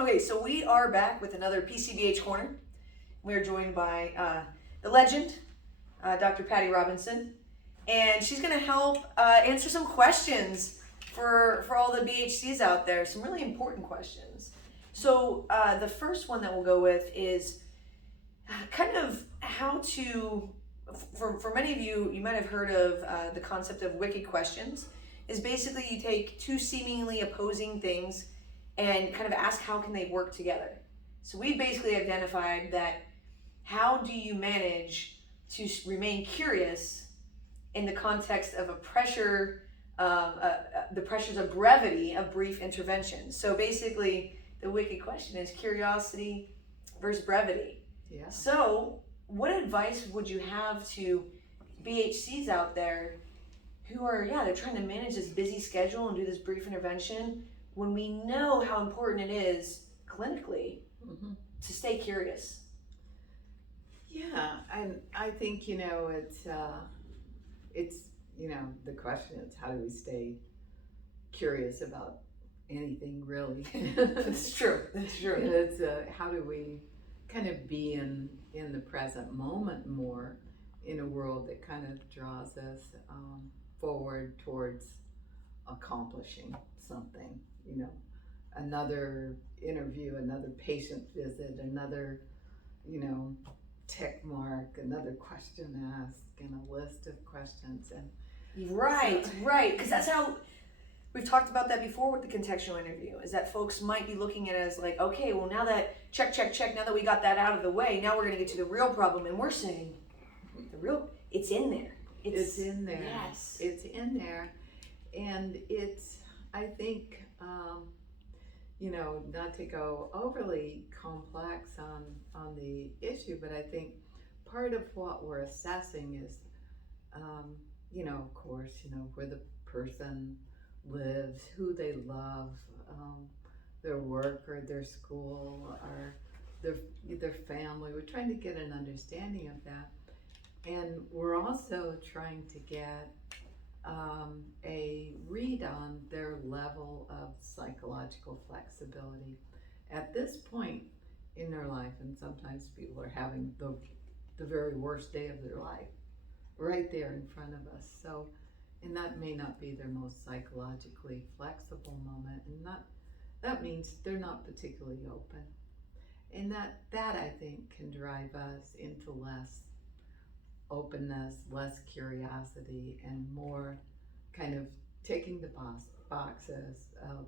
Okay, so we are back with another PCBH Corner. We are joined by the legend, Dr. Patti Robinson, and she's going to help answer some questions for all the BHCs out there, some really important questions. So the first one that we'll go with is kind of how to, for many of you, you might have heard of the concept of wicked questions, is basically you take two seemingly opposing things and kind of ask how can they work together. So we basically identified that how do you manage to remain curious in the context of a pressure, the pressures of brevity of brief interventions. So basically, the wicked question is curiosity versus brevity. Yeah. So, what advice would you have to BHCs out there who are, they're trying to manage this busy schedule and do this brief intervention when we know how important it is clinically to stay curious? Yeah, and I think it's the question is how do we stay curious about anything really? That's true. That's true. And it's how do we kind of be in the present moment more in a world that kind of draws us forward towards accomplishing something. Another interview, another patient visit, another tick mark, another question asked, and a list of questions. And right, because that's how we've talked about that before with the contextual interview, is that folks might be looking at it as like, okay, well, now that check, now that we got that out of the way, now we're going to get to the real problem. And we're saying it's in there. It's in there. Yes. It's in there. And it's, I think, not to go overly complex on the issue, but I think part of what we're assessing is, of course, where the person lives, who they love, their work or their school or their family. We're trying to get an understanding of that. And we're also trying to get a read on their level of psychological flexibility at this point in their life. And sometimes people are having the very worst day of their life right there in front of us. So, and that may not be their most psychologically flexible moment, and that means they're not particularly open. And that I think can drive us into less openness, less curiosity, and more kind of taking the boxes of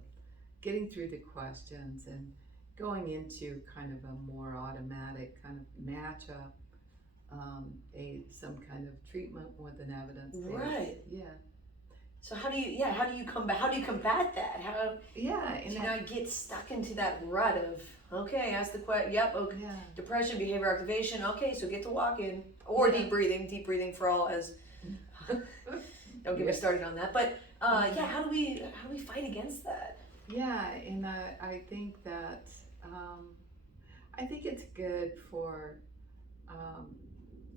getting through the questions and going into kind of a more automatic kind of matchup, some kind of treatment with an evidence base. Right. Yeah. So how do you combat that? How and do you not get stuck into that rut of, okay, ask the question, yep, okay, yeah. depression, behavior activation, okay, so get to walking, or deep breathing for all, as don't get me started on that. But how do we fight against that? Yeah, and I think that I think it's good for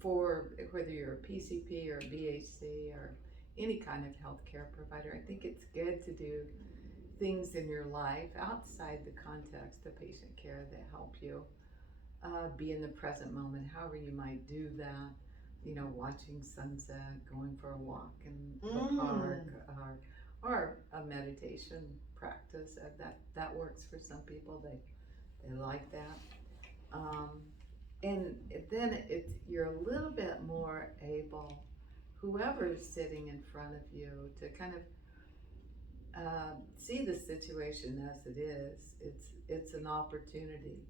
whether you're a PCP or a BHC or any kind of healthcare provider. I think it's good to do things in your life outside the context of patient care that help you be in the present moment, however you might do that. Watching sunset, going for a walk in the park, or a meditation practice. That works for some people. They like that. And then you're a little bit more able, whoever's sitting in front of you, to kind of see the situation as it is. It's an opportunity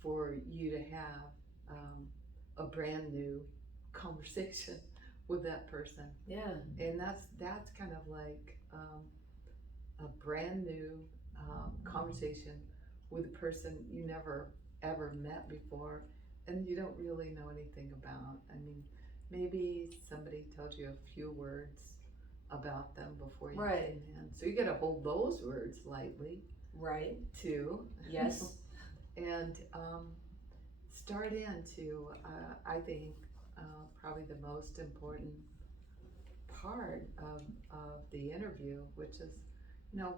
for you to have a brand new conversation with that person. Yeah. And that's kind of like a brand new conversation with a person you never ever met before and you don't really know anything about. I mean, maybe somebody told you a few words about them before you came in. So you got to hold those words lightly. Right. Too. Yes. And start into, I think, probably the most important part of the interview, which is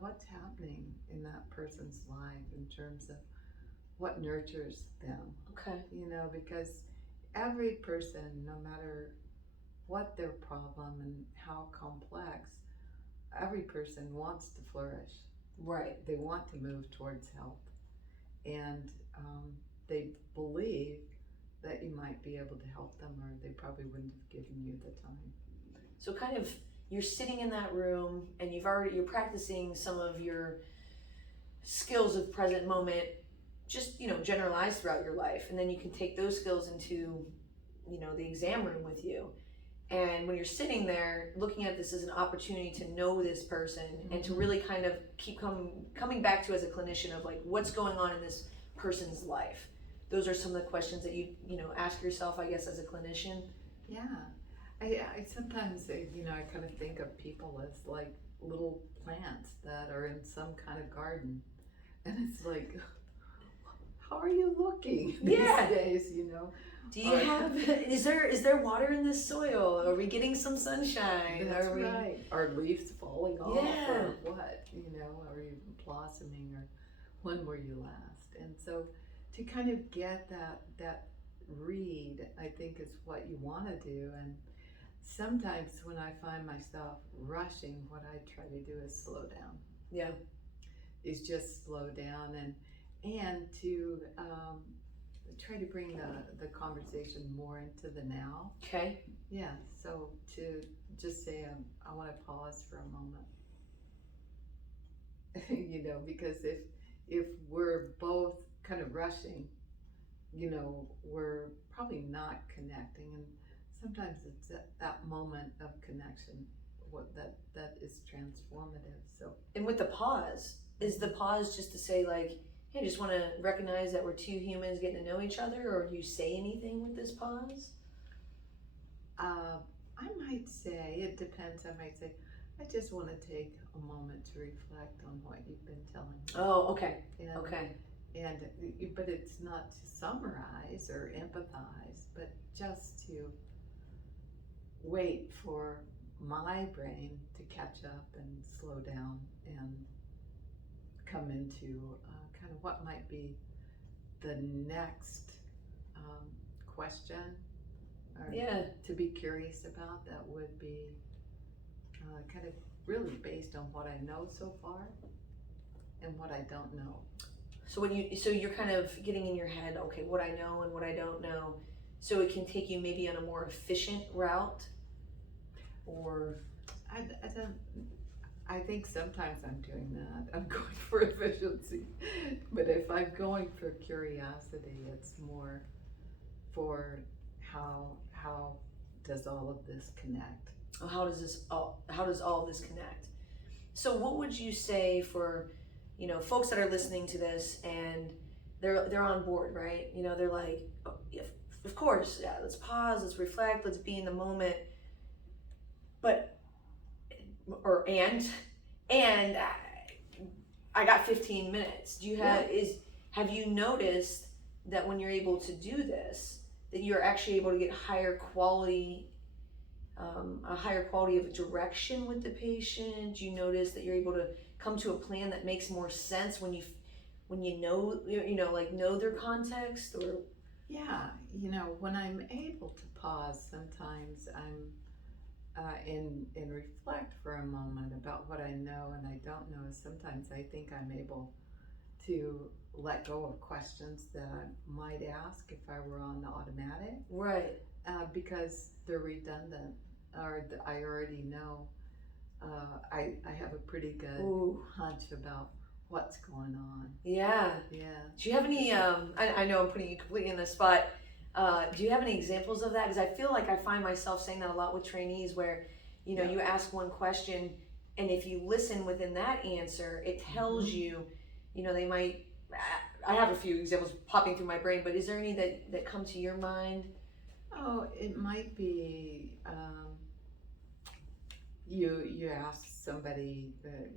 what's happening in that person's life in terms of what nurtures them, Okay. because every person, no matter what their problem and how complex, every person wants to flourish. Right. They want to move towards health. And they believe that you might be able to help them, or they probably wouldn't have given you the time. So kind of you're sitting in that room and you're practicing some of your skills of present moment, just generalized throughout your life, and then you can take those skills into the exam room with you. And when you're sitting there looking at this as an opportunity to know this person and to really kind of keep coming back to as a clinician of like what's going on in this person's life, those are some of the questions that you ask yourself, I guess, as a clinician. Yeah, I sometimes I kind of think of people as like little plants that are in some kind of garden, and it's like, how are you looking these days? Do you have? Is there water in this soil? Are we getting some sunshine? That's right. Are leaves falling off? Yeah. Or what? Are you blossoming? Or when were you last? And so, to kind of get that read, I think is what you want to do. And sometimes when I find myself rushing, what I try to do is slow down. Yeah. Is just slow down and to try to bring the conversation more into the now. Okay. Yeah, so to just say, I want to pause for a moment. Because if we're both kind of rushing, we're probably not connecting. And sometimes it's that moment of connection that is transformative. So, and with the pause, is the pause just to say like, hey, I just want to recognize that we're two humans getting to know each other, or do you say anything with this pause? I might say, it depends, I might say, I just want to take a moment to reflect on what you've been telling me. Oh, okay. And, okay. But it's not to summarize or empathize, but just to wait for my brain to catch up and slow down and come into kind of what might be the next question or to be curious about, that would be kind of really based on what I know so far and what I don't know. So you're kind of getting in your head, okay, what I know and what I don't know, so it can take you maybe on a more efficient route, or I think sometimes I'm doing that. I'm going for efficiency, but if I'm going for curiosity, it's more for how does all of this connect? Oh, how does all of this connect? So what would you say for folks that are listening to this and they're on board, right? They're like, oh, yeah, of course, yeah, let's pause, let's reflect, let's be in the moment. But and I got 15 minutes. Do you have you noticed that when you're able to do this, that you're actually able to get a higher quality of direction with the patient? You notice that you're able to come to a plan that makes more sense when you know their context? Or when I'm able to pause, sometimes I'm and reflect for a moment about what I know and I don't know. Sometimes I think I'm able to let go of questions that I might ask if I were on the automatic, right? Because they're redundant, or I already know. I have a pretty good hunch about what's going on. Yeah. Do you have any? I know I'm putting you completely in the spot. Do you have any examples of that? Because I feel like I find myself saying that a lot with trainees, where you ask one question, and if you listen within that answer, it tells you, they might. I have a few examples popping through my brain, but is there any that come to your mind? Oh, it might be. You ask somebody,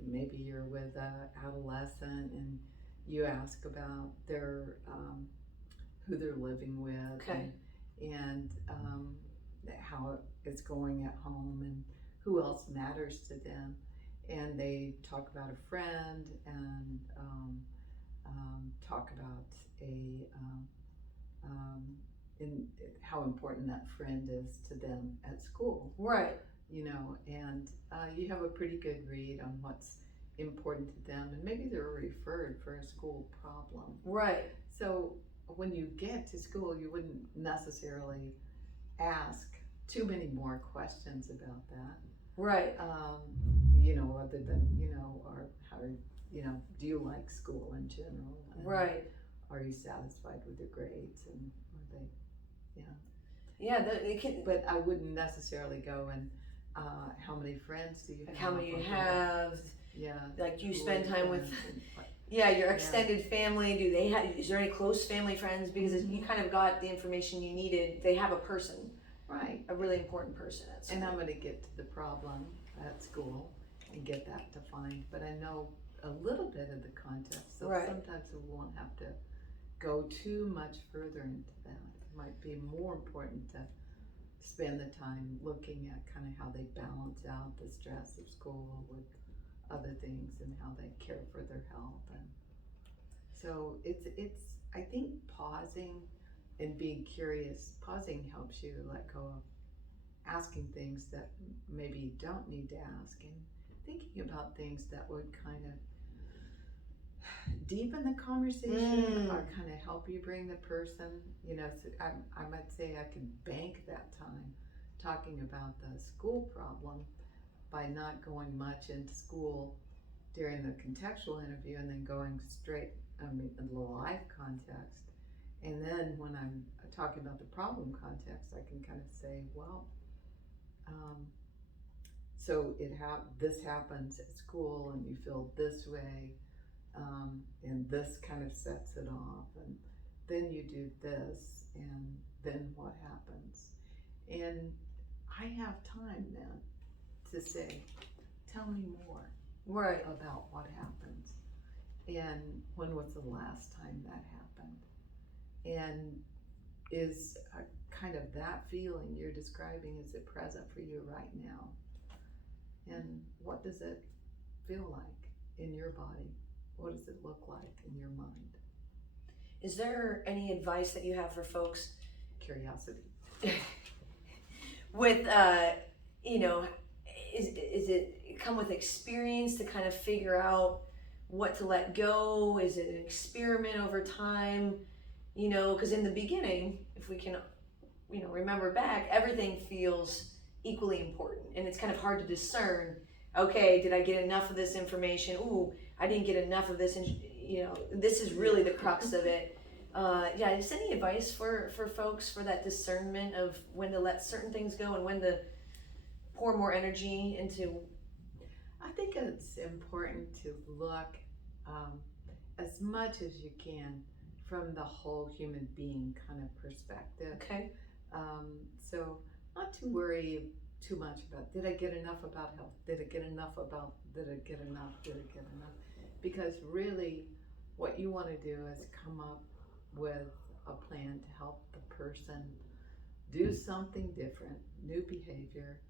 maybe you're with an adolescent, and you ask about their who they're living with, and how it's going at home, and who else matters to them, and they talk about a friend and talk about in how important that friend is to them at school. Right. And you have a pretty good read on what's important to them, and maybe they're referred for a school problem. Right. So when you get to school, you wouldn't necessarily ask too many more questions about that. Right. Other than, or how, do you like school in general? And Right. are you satisfied with your grades? And are they, Yeah, it can. But I wouldn't necessarily go and, how many friends do you have? How many you have? Yeah. Like, do you spend time with? And, Yeah, your extended family. Do they have? Is there any close family friends? Because you kind of got the information you needed. They have a person, right, a really important person at school. and I'm going to get to the problem at school and get that defined. But I know a little bit of the context, so Right. sometimes we won't have to go too much further into that. It might be more important to spend the time looking at kind of how they balance out the stress of school with other things and how they care for their health. And so it's I think pausing and being curious. Pausing helps you let go of asking things that maybe you don't need to ask, and thinking about things that would kind of deepen the conversation or kind of help you bring the person, so I might say I could bank that time talking about the school problem by not going much into school during the contextual interview and then going straight in the life context. And then when I'm talking about the problem context, I can kind of say, well, so this happens at school and you feel this way, and this kind of sets it off, and then you do this, and then what happens? And I have time then to say, tell me more Right. about what happens, and when was the last time that happened, and is kind of that feeling you're describing, is it present for you right now? And what does it feel like in your body? What does it look like in your mind? Is there any advice that you have for folks? Curiosity. With, is it come with experience to kind of figure out what to let go? Is it an experiment over time? Because in the beginning, if we can, remember back, everything feels equally important, and it's kind of hard to discern. Okay, did I get enough of this information? Ooh, I didn't get enough of this, and this is really the crux of it. Just any advice for folks for that discernment of when to let certain things go and when to pour more energy into? I think it's important to look as much as you can from the whole human being kind of perspective. Okay. So not to worry too much about, did I get enough about health? Did I get enough? Because really what you want to do is come up with a plan to help the person do something different, new behavior,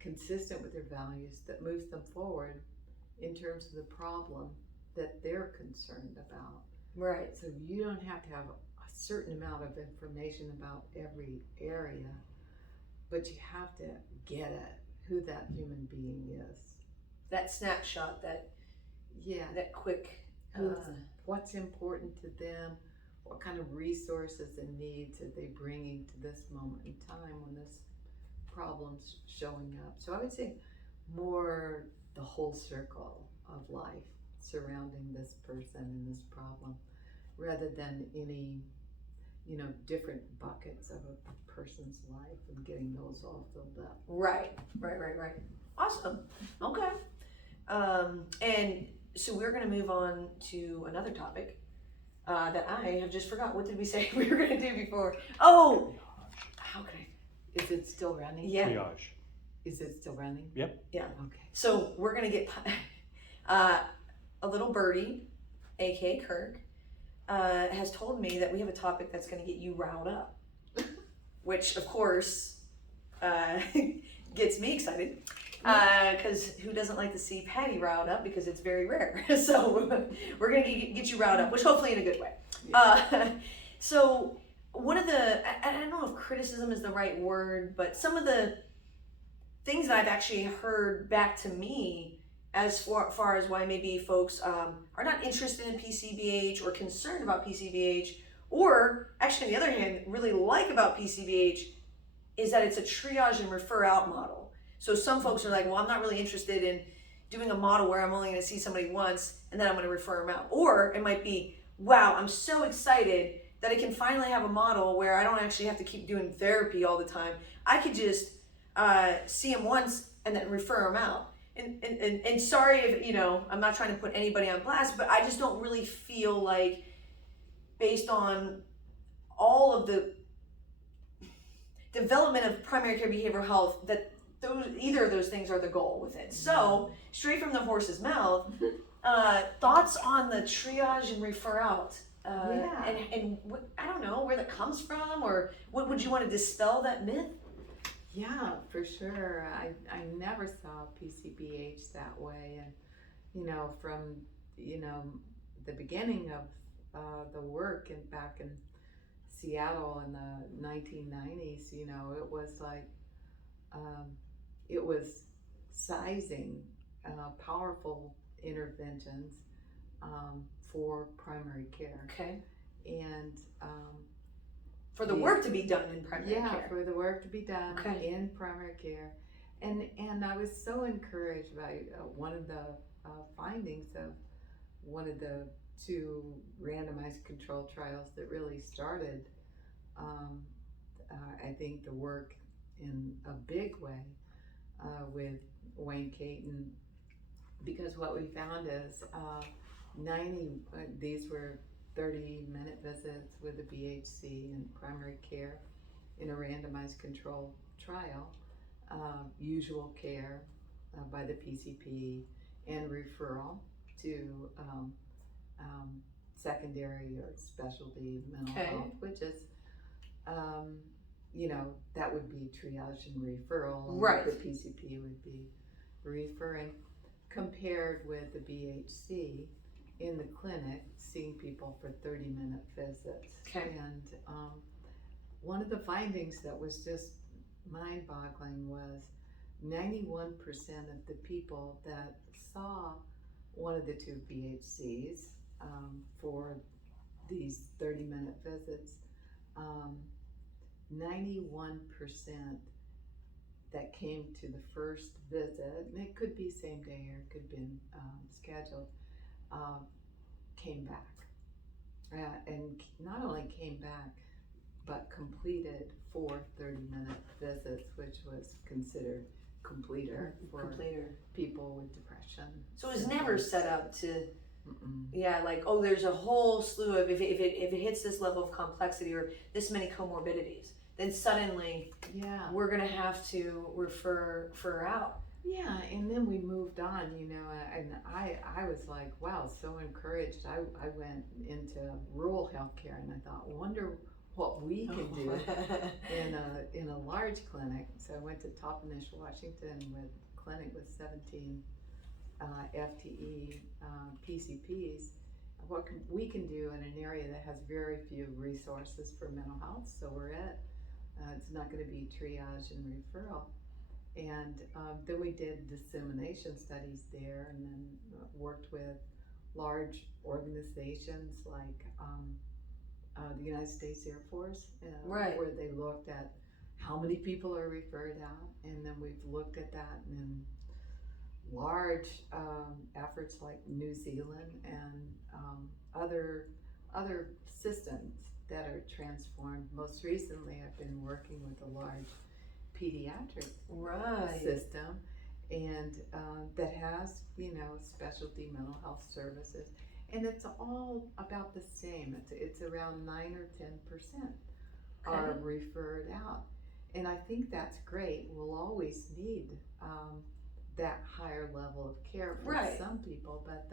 consistent with their values, that moves them forward in terms of the problem that they're concerned about. Right. So you don't have to have a certain amount of information about every area, but you have to get at who that human being is. That snapshot, that quick. What's important to them? What kind of resources and needs are they bringing to this moment in time when this problem's showing up? So I would say more the whole circle of life surrounding this person and this problem, rather than any, different buckets of a person's life and getting those all filled up. Right. Awesome. Okay. And so we're going to move on to another topic that I have just forgot. What did we say we were going to do before? Oh, how could I? Is it still running? Yeah. Triage. Is it still running? Yep. Yeah. Okay. So we're going to get a little birdie, aka Kirk, has told me that we have a topic that's going to get you riled up, which of course gets me excited. Because who doesn't like to see Patti riled up, because it's very rare. So we're going to get you riled up, which hopefully in a good way. So one of the, I don't know if criticism is the right word, but some of the things that I've actually heard back to me as far as why maybe folks are not interested in PCBH or concerned about PCBH, or actually on the other hand really like about PCBH, is that it's a triage and refer out model. So some folks are like, well, I'm not really interested in doing a model where I'm only going to see somebody once and then I'm going to refer them out. Or it might be, wow, I'm so excited that I can finally have a model where I don't actually have to keep doing therapy all the time. I could just see them once and then refer them out. And sorry if, I'm not trying to put anybody on blast, but I just don't really feel like, based on all of the development of primary care behavioral health, that either of those things are the goal with it. So, straight from the horse's mouth, thoughts on the triage and refer out. And I don't know where that comes from, or what would you want to dispel that myth? Yeah, for sure. I never saw PCBH that way, and from the beginning of the work and back in Seattle in the 1990s, it was like it was sizing powerful interventions for primary care. Okay. And for the work to be done in primary care. Yeah, for the work to be done Okay. in primary care. And I was so encouraged by one of the findings of one of the two randomized controlled trials that really started, I think, the work in a big way with Wayne Caton, because what we found is 90, these were 30-minute visits with a BHC in primary care in a randomized controlled trial, usual care by the PCP, and referral to secondary or specialty mental health, which is, that would be triage and referral. And right. The PCP would be referring, compared with the BHC in the clinic, seeing people for 30-minute visits. Okay. And one of the findings that was just mind-boggling was 91% of the people that saw one of the two BHCs for these 30-minute visits, 91% that came to the first visit, and it could be same day or it could have been scheduled, came back. And not only came back, but completed 4 30-minute visits, which was considered completer for people with depression. So it was never set up to, Mm-mm. like, oh, there's a whole slew of, if it hits this level of complexity or this many comorbidities, then suddenly we're going to have to refer out. Yeah, and then we moved on, and I was like, wow, so encouraged. I went into rural healthcare, and I thought, wonder what we can do in a large clinic. So I went to Toppenish, Washington, with a clinic with 17 FTE PCPs. What we can do in an area that has very few resources for mental health. So we're at, it's not going to be triage and referral. And then we did dissemination studies there, and then worked with large organizations like the United States Air Force, where they looked at how many people are referred out, and then we've looked at that in large efforts like New Zealand and other systems that are transformed. Most recently, I've been working with a large pediatric system, and that has specialty mental health services, and it's all about the same. It's around 9 or 10% are referred out, and I think that's great. We'll always need that higher level of care for some people, but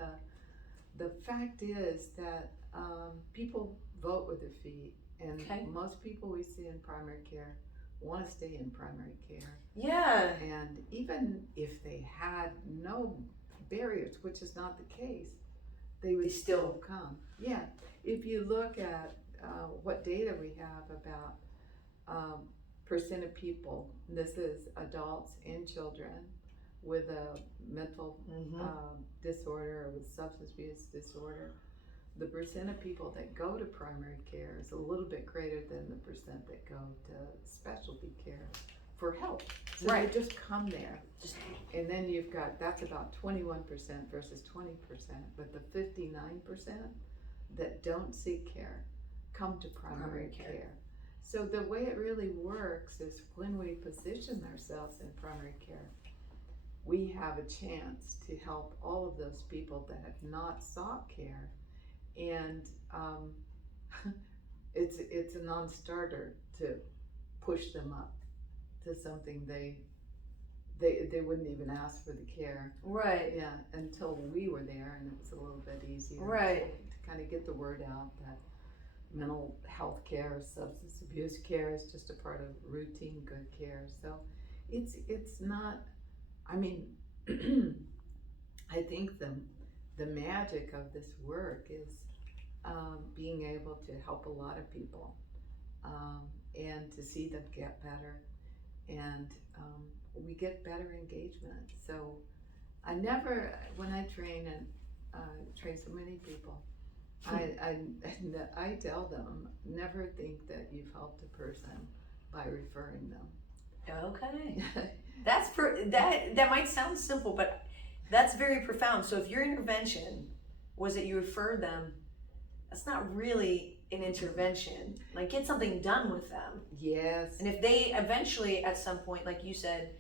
the fact is that people vote with their feet, and most people we see in primary care want to stay in primary care. Yeah. And even if they had no barriers, which is not the case, they would They still- come. Yeah. If you look at what data we have about percent of people, this is adults and children with a mental disorder or with substance abuse disorder, the percent of people that go to primary care is a little bit greater than the percent that go to specialty care for help. So Right. they just come there. Just- And then you've got, that's about 21% versus 20%, but the 59% that don't seek care come to primary care. So the way it really works is when we position ourselves in primary care, we have a chance to help all of those people that have not sought care. And it's a non-starter to push them up to something they wouldn't even ask for the care. Right. Yeah, until we were there, and it was a little bit easier. Right. To kind of get the word out that mental health care, substance abuse care is just a part of routine good care. So it's not. I mean, I think the magic of this work is being able to help a lot of people and to see them get better, and we get better engagement. So I never, when I train and train so many people, I tell them, never think that you've helped a person by referring them. Okay. That might sound simple, but that's very profound. So if your intervention was that you referred them, that's not really an intervention. Like, get something done with them. Yes. And if they eventually, at some point, like you said,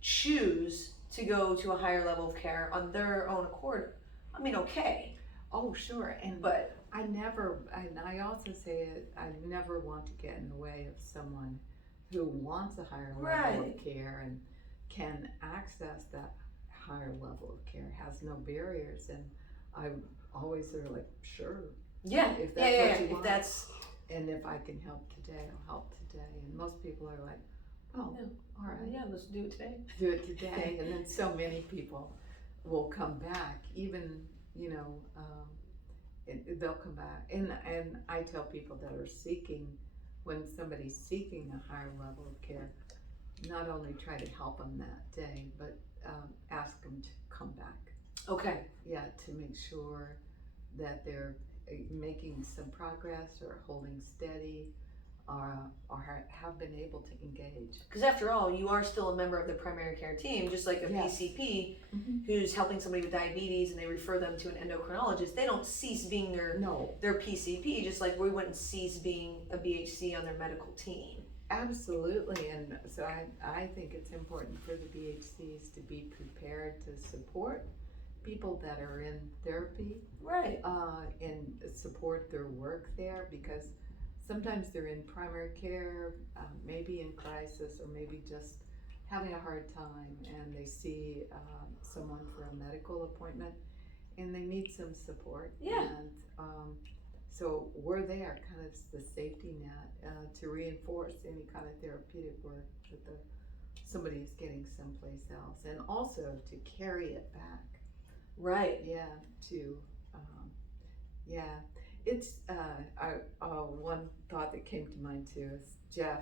choose to go to a higher level of care on their own accord, I mean, okay. Oh, sure. But I also say I never want to get in the way of someone who wants a higher level of care and can access that higher level of care, has no barriers. And I always sort of like, sure. Yeah, If that's what you if want. that's, And if I can help today, I'll help today. And most people are like, oh, Yeah. all right. yeah, let's do it today. Do it today. And then so many people will come back, even, they'll come back. And I tell people that are seeking, when somebody's seeking a higher level of care, not only try to help them that day, but ask them to come back. Okay. Yeah, to make sure that they're making some progress or holding steady or have been able to engage. Because after all, you are still a member of the primary care team, just like a Yes. PCP who's helping somebody with diabetes and they refer them to an endocrinologist. They don't cease being their PCP, just like we wouldn't cease being a BHC on their medical team. Absolutely, and so I think it's important for the BHCs to be prepared to support people that are in therapy, Right. and support their work there, because sometimes they're in primary care, maybe in crisis, or maybe just having a hard time, and they see someone for a medical appointment, and they need some support. Yeah. And so we're there, kind of the safety net, to reinforce any kind of therapeutic work that somebody's getting someplace else, and also to carry it back. Right. Yeah, it's one thought that came to mind too is Jeff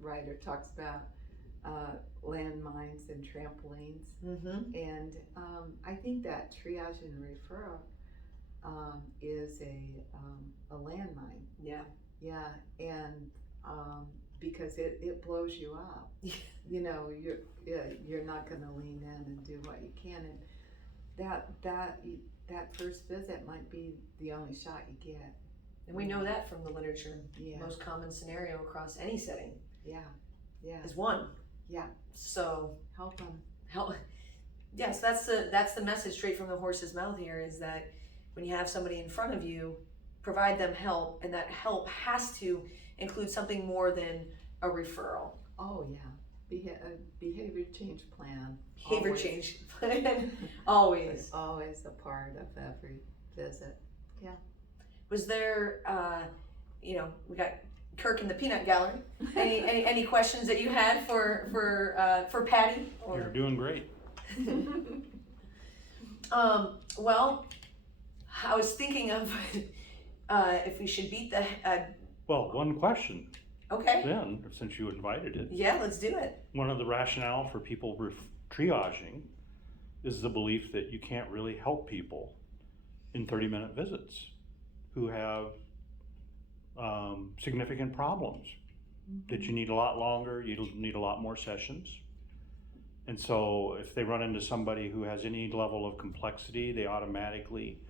Ryder talks about landmines and trampolines, and I think that triage and referral is a landmine. Yeah. Yeah, and because it blows you up. You're not going to lean in and do what you can, and that first visit might be the only shot you get. And we know that from the literature. Yeah. Most common scenario across any setting Yeah. is one. Yeah. So Help them. Yes, that's the message straight from the horse's mouth here, is that when you have somebody in front of you, provide them help, and that help has to include something more than a referral. Oh yeah. Behavior change plan. Behavior Always. change plan. Always. It's always a part of every visit. Was there, we got Kirk in the peanut gallery. Any questions that you had for Patti? Or? You're doing great. Well, I was thinking of if we should beat the. Well, one question Okay. then, since you invited it. Yeah, let's do it. One of the rationale for people triaging is the belief that you can't really help people in 30-minute visits who have significant problems, that you need a lot longer, you need a lot more sessions. And so if they run into somebody who has any level of complexity, they automatically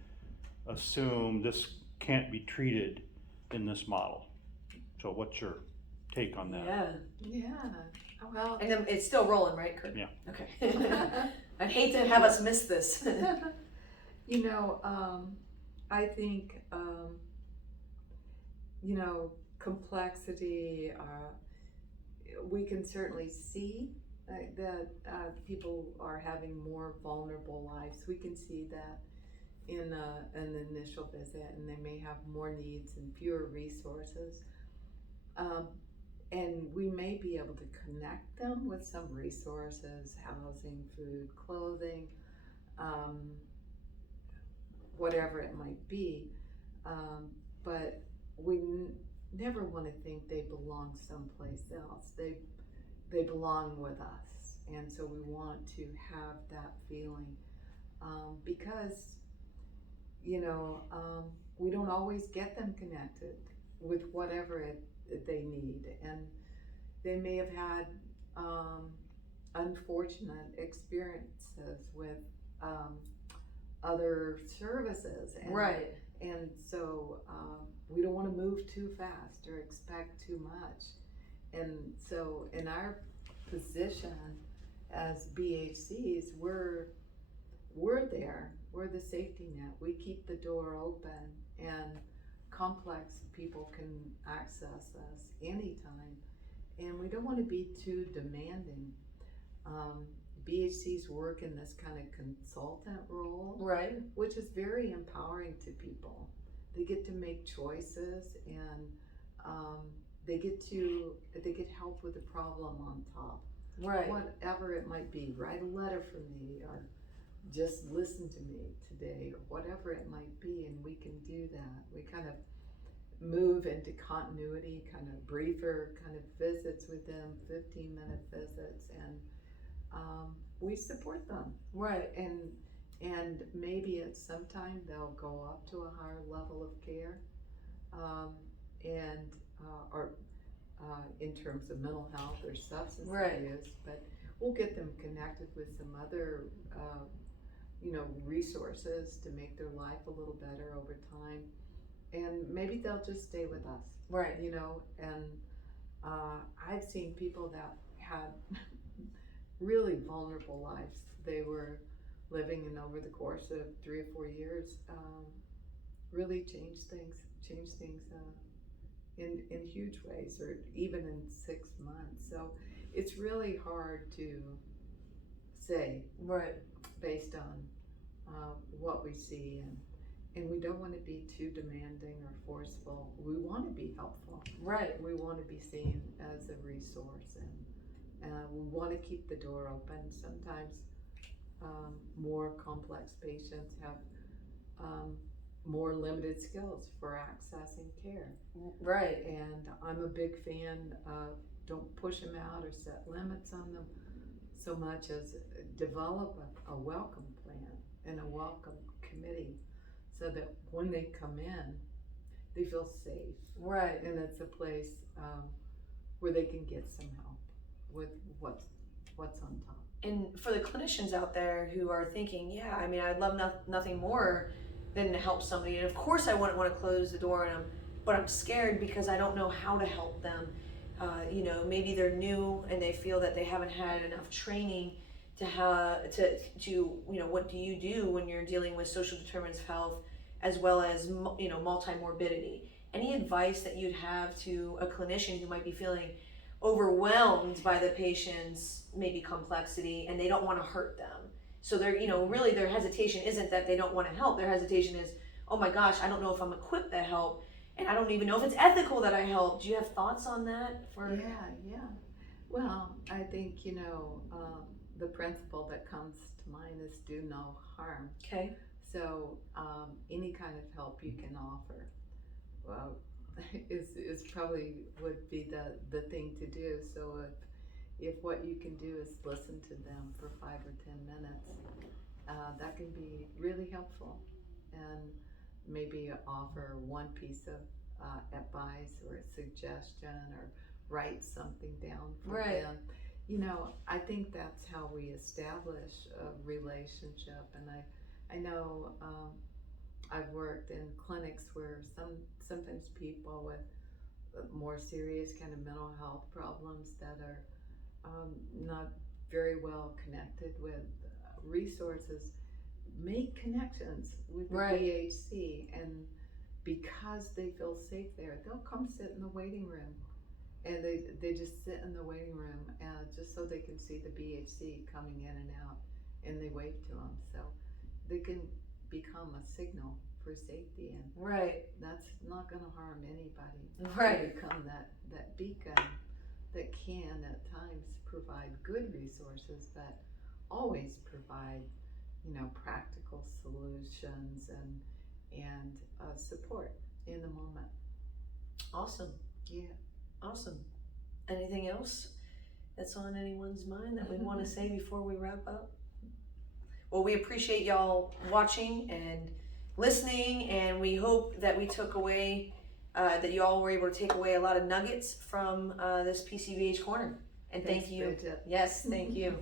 assume this can't be treated in this model. So what's your take on that? Yeah. Yeah. Well, And then it's still rolling, right, Kirk? Yeah. Okay. I'd hate to have us miss this. you know, I think, you know, complexity, we can certainly see that people are having more vulnerable lives. We can see that in an initial visit, and they may have more needs and fewer resources. And we may be able to connect them with some resources, housing, food, clothing, whatever it might be. But we never want to think they belong someplace else. They belong with us. And so we want to have that feeling because, you know, we don't always get them connected with whatever they need, and they may have had unfortunate experiences with other services, and, Right. and so we don't want to move too fast or expect too much. And so in our position as BHCs, we're there, we're the safety net, we keep the door open, and complex people can access us anytime, and we don't want to be too demanding. BHCs work in this kind of consultant role, Right. which is very empowering to people. They get to make choices, and they get help with the problem on top. Right. Whatever it might be, write a letter for me, or just listen to me today, or whatever it might be, and we can do that. We kind of move into continuity, kind of briefer kind of visits with them, 15-minute visits, and we support them. Right. And maybe at some time they'll go up to a higher level of care, or in terms of mental health or substance Right. abuse, but we'll get them connected with some other you know, resources to make their life a little better over time, and maybe they'll just stay with us. Right. You know, and I've seen people that had really vulnerable lives. They were living, and over the course of 3 or 4 years, really changed things in huge ways, or even in 6 months. So it's really hard to say, Right. based on what we see, and we don't want to be too demanding or forceful. We want to be helpful. Right. We want to be seen as a resource, and we want to keep the door open. Sometimes more complex patients have more limited skills for accessing care. Right. And I'm a big fan of don't push them out or set limits on them so much as develop a welcome plan and a welcome committee, so that when they come in, they feel safe. Right. And it's a place where they can get some help with what's on top. And for the clinicians out there who are thinking, yeah, I mean, I'd love nothing more than to help somebody, and of course I wouldn't want to close the door on them, but I'm scared because I don't know how to help them. You know, maybe they're new and they feel that they haven't had enough training to you know, what do you do when you're dealing with social determinants of health as well as, you know, multimorbidity? Any advice that you'd have to a clinician who might be feeling overwhelmed by the patient's maybe complexity, and they don't want to hurt them? So they're, you know, really their hesitation isn't that they don't want to help. Their hesitation is, oh my gosh, I don't know if I'm equipped to help. and I don't even know if it's ethical that I help. Do you have thoughts on that? Yeah. Well, I think, the principle that comes to mind is do no harm. Okay. So any kind of help you can offer, well, is probably would be the thing to do. So if what you can do is listen to them for 5 or 10 minutes, that can be really helpful, and maybe offer one piece of advice or a suggestion, or write something down for Right. them. I think that's how we establish a relationship. And I know I've worked in clinics where sometimes people with more serious kind of mental health problems that are not very well connected with resources make connections with the Right. BHC, and because they feel safe there, they'll come sit in the waiting room, and they just sit in the waiting room just so they can see the BHC coming in and out, and they wave to them, so they can become a signal for safety, and Right. that's not going to harm anybody. Right. To become that beacon that can at times provide good resources, but always provide practical solutions and support in the moment. Awesome. Yeah. Awesome. Anything else that's on anyone's mind that we want to say before we wrap up? Well, we appreciate y'all watching and listening, and we hope that we took away, that you all were able to take away a lot of nuggets from this PCBH Corner. And Thanks, thank you. Bridget. Yes, thank you.